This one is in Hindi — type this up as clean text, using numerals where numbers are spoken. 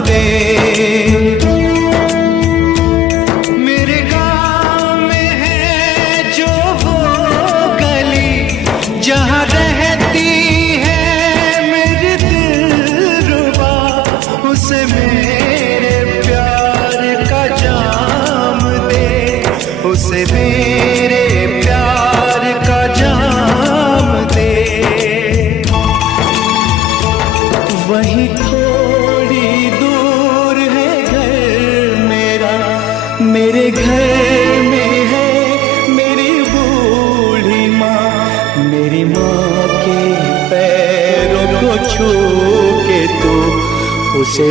दे। मेरे गाँव में है जो वो गली जहाँ रहती है मेरी दिलरुबा, उसे मेरे प्यार का जाम दे, उसे मेरे प्यार का जाम दे। वहीं थोड़ी दूर है घर मेरा, मेरे घर में है मेरी बूढ़ी माँ। मेरी माँ के पैरों को छू के तो उसे